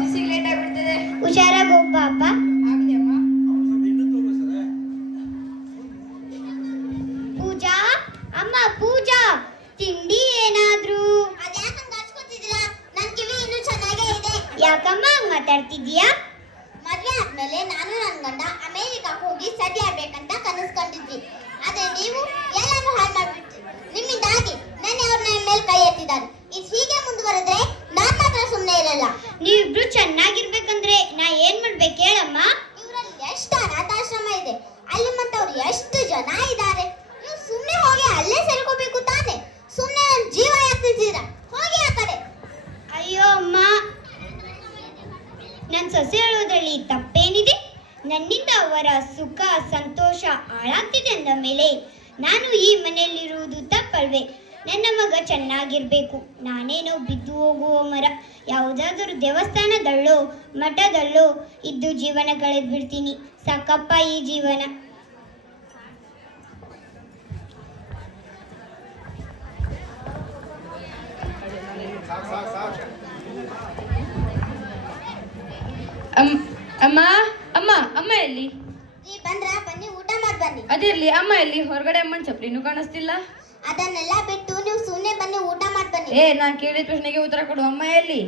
ಆಫೀಸಿಗೆ ಲೇಟ್ ಆಗ್ಬಿಡ್ತದೆ. ಹುಷಾರಾಗಿ ಹೋಗ್ಬ ಅಪ್ಪ. ಆಗಿದೆಯಮ್ಮ. ಪೂಜಾ, ಅಮ್ಮ ಪೂಜಾ, ತಿಂಡಿ ಏನಾದ್ರು? ನನ್ ಕಿವಿ ಇನ್ನೂ ಚೆನ್ನಾಗೇ ಇದೆ. ಯಾಕಮ್ಮ ಹಂಗ್ ಮಾತಾಡ್ತಿದ್ಯಾ? ಮದ್ವೆ ಆದ್ಮೇಲೆ ನಾನು ನನ್ನ ಗಂಡ ಅಮೆರಿಕಕ್ಕೆ ಹೋಗಿ ಸೆಟ್ಲ್ ಆಗ್ಬೇಕಂತ ಕನಸ್ಕೊಂಡಿದ್ವಿ. ಆದ್ರೆ ನೀವು ಎಲ್ಲಾನು ಹಾಳು ಮಾಡ್ಬಿಡ್ತೀರಿ. ನಿಮ್ಮಿಂದಾಗಿ ನನ್ನ ಅವ್ರ ಮೇಲೆ ಕೈ ಎತ್ತಿದ್ದಾರೆ. ಇದು ಹೀಗೆ ಮುಂದುವರೆದ್ರೆ ನಾನ್ ಮಾತ್ರ ಸುಮ್ಮನೆ ಇರಲ್ಲ. ನೀವಿಬ್ರು ಚೆನ್ನಾಗಿರ್ಬೇಕಂದ್ರೆ ನಾ ಏನ್ ಮಾಡ್ಬೇಕು ಹೇಳಮ್ಮ? ಇವರಲ್ಲಿ ಎಷ್ಟು ಅನಾಥಾಶ್ರಮ ಇದೆ, ಅಲ್ಲಿ ಮತ್ತವ್ರು ಎಷ್ಟು ಜನ ಇದ್ದಾರೆ. ನೀವು ಸುಮ್ಮನೆ ಹೋಗಿ ಅಲ್ಲೇ ಸೇರ್ಕೋಬೇಕು ತಾನೆ. ಸುಮ್ಮನೆ ನನ್ನ ಜೀವ ಯಾಕ್ತಿದ್ದೀರಾ? ಹೋಗಿ ಆ ಕಡೆ. ಅಯ್ಯೋ ಅಮ್ಮ, ನನ್ನ ಸೊಸೆ ಹೇಳೋದ್ರಲ್ಲಿ ತಪ್ಪೇನಿದೆ? ನನ್ನಿಂದ ಅವರ ಸುಖ ಸಂತೋಷ ಹಾಳಾಗ್ತಿದೆ ಅಂದ ಮೇಲೆ ನಾನು ಈ ಮನೆಯಲ್ಲಿರುವುದು ತಪ್ಪಲ್ವೇ? ನನ್ನ ಮಗ ಚೆನ್ನಾಗಿರ್ಬೇಕು. ನಾನೇನೋ ಬಿದ್ದು ಹೋಗುವ ಮರ, ಯಾವುದಾದರೂ ದೇವಸ್ಥಾನದಲ್ಲೋ ಮಠದಲ್ಲೋ ಇದ್ದು ಜೀವನ ಕಳೆದು ಬಿಡ್ತೀನಿ. ಸಾಕಪ್ಪ ಈ ಜೀವನ. ಅಮ್ಮ ಅಮ್ಮ ಅಮ್ಮ ಎಲ್ಲಿ? ನೀ ಬಂದ್ರ ಬನ್ನಿ, ಊಟ ಮಾಡಿ ಬನ್ನಿ. ಅದಿರ್ಲಿ, ಅಮ್ಮ ಎಲ್ಲಿ? ಹೊರಗಡೆ ಅಮ್ಮನ ಚಪ್ಲಿನೂ ಕಾಣಿಸ್ತಿಲ್ಲ. ಅದನ್ನೆಲ್ಲ ಬಿಟ್ಟು ನೀವು ಸುಮ್ಮನೆ ಬನ್ನಿ, ಊಟ ಮಾಡಿ ಬನ್ನಿ. ನಾನ್ ಕೇಳಿದ ಪ್ರಶ್ನೆಗೆ ಉತ್ತರ ಕೊಡು. ಅಮ್ಮ ಎಲ್ಲಿ?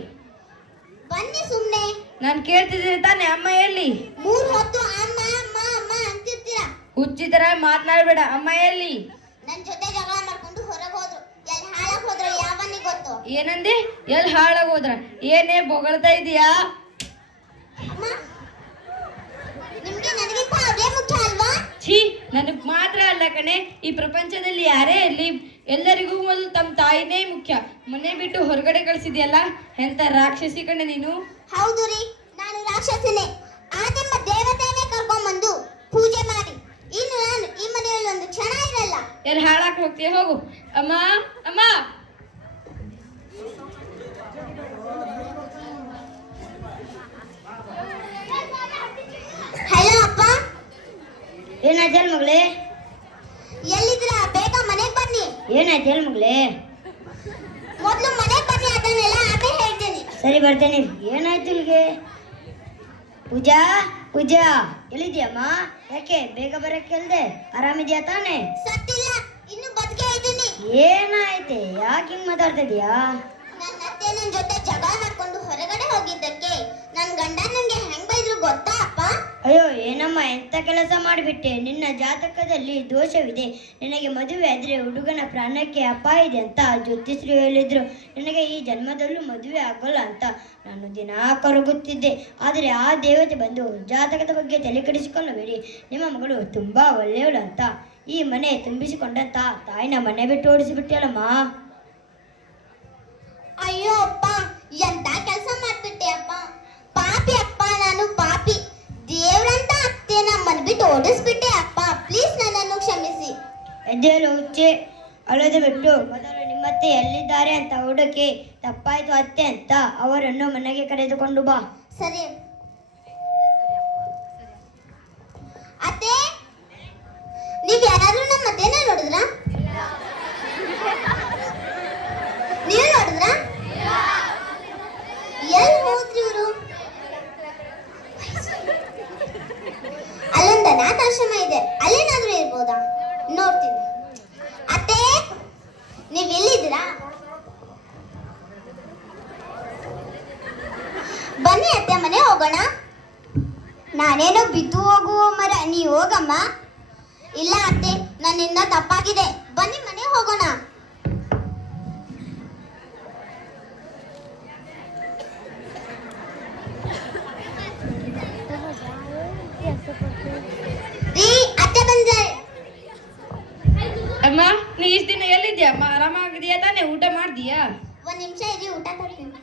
ಬನ್ನಿ ಸುಮ್ಮನೆ. ನಾನ್ ಕೇಳ್ತಿದ್ದೀನಿ ತಾನೆ, ಅಮ್ಮ ಎಲ್ಲಿ? 3 ಹೊತ್ತು ಅಮ್ಮ ಅಮ್ಮ ಅಮ್ಮ ಅಂತಿರ್ತೀರಾ. ಹುಚ್ಚಿ ತರ ಮಾತನಾಡಬೇಡ. ಅಮ್ಮ ಎಲ್ಲಿ? ನನ್ ಜೊತೆ ಜಗಳ ಮಾಡ್ಕೊಂಡು ಹೊರಗೆ ಹೋದ್ರು. ಎಲ್ಲಿ ಹಾಳಾಗ್ ಹೋದ್ರು ಯಾವನಿಗೆ ಗೊತ್ತು? ಏನಂದೆ? ಎಲ್ಲಿ ಹಾಳಾಗೋದ್ರ? ಏನೇ ಬೊಗಳ್ತಾ ಇದೀಯಾ? ಅಮ್ಮ, ನಿಮ್ಗೆ ನನಗಿಂತ ಅವರೇ ಮುಖ್ಯ ಅಲ್ವಾ? ಛೀ, ನನಗ್ ಮಾತ್ರ ಅಲ್ಲ ಕಣೆ, ಈ ಪ್ರಪಂಚದಲ್ಲಿ ಯಾರೇ ಇರ್ಲಿ ಎಲ್ಲರಿಗೂ ಮೊದಲು ತಮ್ಮ ತಾಯಿನೇ ಮುಖ್ಯ. ಮನೆ ಬಿಟ್ಟು ಹೊರಗಡೆ ಕಳ್ಸಿದ್ಯಲ್ಲ, ಎಂತ ರಾಕ್ಷಸಿ ಕಣೆ ನೀನು. ಹೌದು ರೀ, ನಾನು ರಾಕ್ಷಸನೇ. ಆ ನಿಮ್ಮ ದೇವತೆಯನ್ನೇ ಕರ್ಕೊಂಡ್ಬಂದು ಪೂಜೆ ಮಾಡಿ ಇನ್ನು ನಾನು ಈ ಮನೆಯಲ್ಲಿ ಒಂದು ಕ್ಷಣ ಇರಲ್ಲ. ಎಲ್ಲಿ ಹಾಳಾಕ್ ಹೋಗ್ತೀಯ? ಹೋಗು. ಅಮ್ಮ ಅಮ್ಮ. ಹಲೋ ಅಪ್ಪ. ಏನಾಯ್ತು ಹೇಳ ಮಗಳೇ? ಎಲ್ಲಿದ್ದೀರಾ? ಬೇಗ ಮನೆಗೆ ಬನ್ನಿ. ಏನಾಯ್ತು ಹೇಳ ಮಗಳೇ? ಮೊದಲು ಮನೆಗೆ ಬನ್ನಿ, ಅದನ್ನೆಲ್ಲ ಆಮೇಲೆ ಹೇಳ್ತೀನಿ. ಸರಿ ಬರ್ತೇನೆ. ಏನಾಯ್ತು ಇಲ್ಲಿಗೆ? ಪೂಜಾ, ಪೂಜಾ ಎಲ್ಲಿದ್ಯಮ್ಮ? ಯಾಕೆ ಬೇಗ ಬರಕ್ಕೆ ಹೇಳ್ದೆ? ಆರಾಮಿದ್ಯಾ ತಾನೆ? ಸತ್ತಿಲ್ಲ, ಇನ್ನು ಬದುಕೇ ಇದ್ದೀನಿ. ಏನಾಯ್ತೆ? ಯಾಕೆ ಹಿಂಗ್ ಮಾತಾಡ್ತಾ ಇದೀಯಾ? ನನ್ನ ಅತ್ತೆ ನನ್ನ ಜೊತೆ ಜಗಳ ಮಾಡ್ಕೊಂಡು ಹೊರಗಡೆ ಹೋಗಿದ್ದಕ್ಕೆ ನನ್ನ ಗಂಡ ನನಗೆ ಹೆಂಗ್ ಬೈದ್ರು ಗೊತ್ತಾ ಅಪ್ಪ? ಅಯ್ಯೋ ಏನಮ್ಮ, ಎಂತ ಕೆಲಸ ಮಾಡಿಬಿಟ್ಟೆ? ನಿನ್ನ ಜಾತಕದಲ್ಲಿ ದೋಷವಿದೆ. ನಿನಗೆ ಮದುವೆ ಆದ್ರೆ ಹುಡುಗನ ಪ್ರಾಣಕ್ಕೆ ಅಪಾಯ ಇದೆ ಅಂತ ಜ್ಯೋತಿಷ್ಯರು ಹೇಳಿದ್ರು. ನನಗೆ ಈ ಜನ್ಮದಲ್ಲೂ ಮದುವೆ ಆಗಲ್ಲ ಅಂತ ನಾನು ದಿನ ಕರಗುತ್ತಿದ್ದೆ. ಆದರೆ ಆ ದೇವತೆ ಬಂದು ಜಾತಕದ ಬಗ್ಗೆ ತಲೆ ಕೆಡಿಸಿಕೊಳ್ಳಬೇಡಿ, ನಿಮ್ಮ ಮಗಳು ತುಂಬಾ ಒಳ್ಳೆಯವಳು ಅಂತ ಈ ಮನೆ ತುಂಬಿಸಿಕೊಂಡಂತ ತಾಯಿನ ಮನೆ ಬಿಟ್ಟು ಓಡಿಸಿಬಿಟ್ಟಲ್ಲಮ್ಮ. ಅಯ್ಯೋ ಅಪ್ಪ, ಎಂತ ಕೆಲಸ ಮಾಡ್ಬಿಟ್ಟೆ ಅಪ್ಪ. ಪಾಪಿ ಅಪ್ಪ, ನಾನು ಪಾಪಿ. ದೇವ್ರಂತ ಅತ್ತೆ ನಮ್ಮನ್ನ ಬಿಟ್ಟು ಓಡಿಸ್ಬಿಟ್ಟೆ ಅಪ್ಪ. ಪ್ಲೀಸ್ ನನ್ನನ್ನು ಕ್ಷಮಿಸಿ. ಎದ್ದೇಳು ಹುಚ್ಚೆ, ಅಳೋದು ಬಿಟ್ಟು ಮೊದಲು ನಿಮ್ಮತ್ತೆ ಎಲ್ಲಿದ್ದಾರೆ ಅಂತ ಹುಡುಕಿ, ತಪ್ಪಾಯ್ತು ಅತ್ತೆ ಅಂತ ಅವರನ್ನು ಮನೆಗೆ ಕರೆದುಕೊಂಡು ಬಾ. ಸರಿ ಅತ್ತೆ, ನೀವ್ ಯಾರಾದ್ರೂ ನಮ್ಮ ಅತ್ತೆನ ನೋಡಿದ್ರ? ನೀವು ನೋಡಿದ್ರ? ಎಲ್ಲಿ ಹೋದ್ರಿ ಇವರು? ಅಲ್ಲೊಂದು ಅನಾಥಾಶ್ರಮ ಇದೆ, ಅಲ್ಲೇನಾದ್ರೂ ಇರ್ಬೋದಾ? ನೋಡ್ತೀನಿ. ಅತ್ತೆ, ನೀವ್ ಎಲ್ಲಿದ್ದೀರಾ? ಬನ್ನಿ ಅತ್ತೆ, ಮನೆ ಹೋಗೋಣ. ನಾನೇನೋ ಬಿದ್ದು ಹೋಗುವ ಮರ, ನೀ ಹೋಗಮ್ಮ. ಇಲ್ಲ ಅತ್ತೆ, ನನ್ನಿಂದ ತಪ್ಪಾಗಿದೆ. ಬನ್ನಿ ಮನೆ ಹೋಗೋಣ. ರೀ, ಅತ್ತೆ ಬಂದಿದ್ದಾರೆ. ಅಮ್ಮ, ನೀ ಇಷ್ಟ ದಿನ ಎಲ್ಲಿದ್ಯಾ? ಅಮ್ಮ ಆರಾಮಾಗಿದೆಯಾ ತಾನೆ? ಊಟ ಮಾಡ್ದೀಯಾ? ಒಂದ್ ನಿಮಿಷ ಇರಿ, ಊಟ ತರ್ತೀನಿ.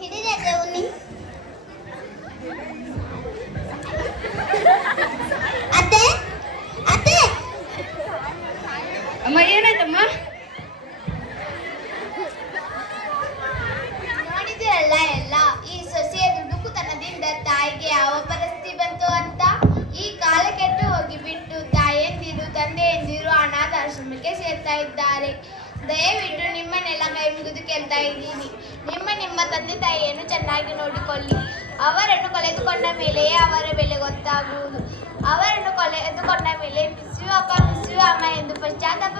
ಹಿಡಿದೆ ಅತ್ತೆ ಉನ್ನಿ. ಅತ್ತೆ, ಅತ್ತೆ. ಅಮ್ಮ ಏನಾಯ್ತಮ್ಮ? ನೋಡಿದಿರಲ್ಲ ಎಲ್ಲ, ಈ ಸೊಸೆಯ ದುಡುಕುತನದಿಂದ ತಾಯಿಗೆ ಯಾವ ಪರಿಸ್ಥಿತಿ ಬಂತು ಅಂತ. ಈ ಕಾಲ ಕೆಟ್ಟು ಹೋಗಿ ಬಿಟ್ಟು ತಾಯಂದಿರು ತಂದೆಯಂದಿರು ಅನಾಥಾಶ್ರಮಕ್ಕೆ ಸೇರ್ತಾ ಇದ್ದಾರೆ. ದಯವಿಟ್ಟು ನಿಮ್ಮನ್ನೆಲ್ಲ ಕೈ ಮುಗಿದು ಕೇಳ್ತಾ ಇದ್ದೀನಿ. ನಿಮ್ಮ ತಂದೆ ತಾಯಿಯನ್ನು ಚೆನ್ನಾಗಿ ನೋಡಿಕೊಳ್ಳಿ. ಅವರನ್ನು ಕಳೆದುಕೊಂಡ ಮೇಲೆಯೇ ಅವರ ಬೆಲೆ ಗೊತ್ತಾಗುವುದು. ಅವರನ್ನು ಕಳೆದುಕೊಂಡ ಮೇಲೆ ಮಿಸ್ ಯು ಅಪ್ಪ ಮಿಸ್ ಯು ಅಮ್ಮ ಎಂದು ಪಶ್ಚಾತ್ತಾಪ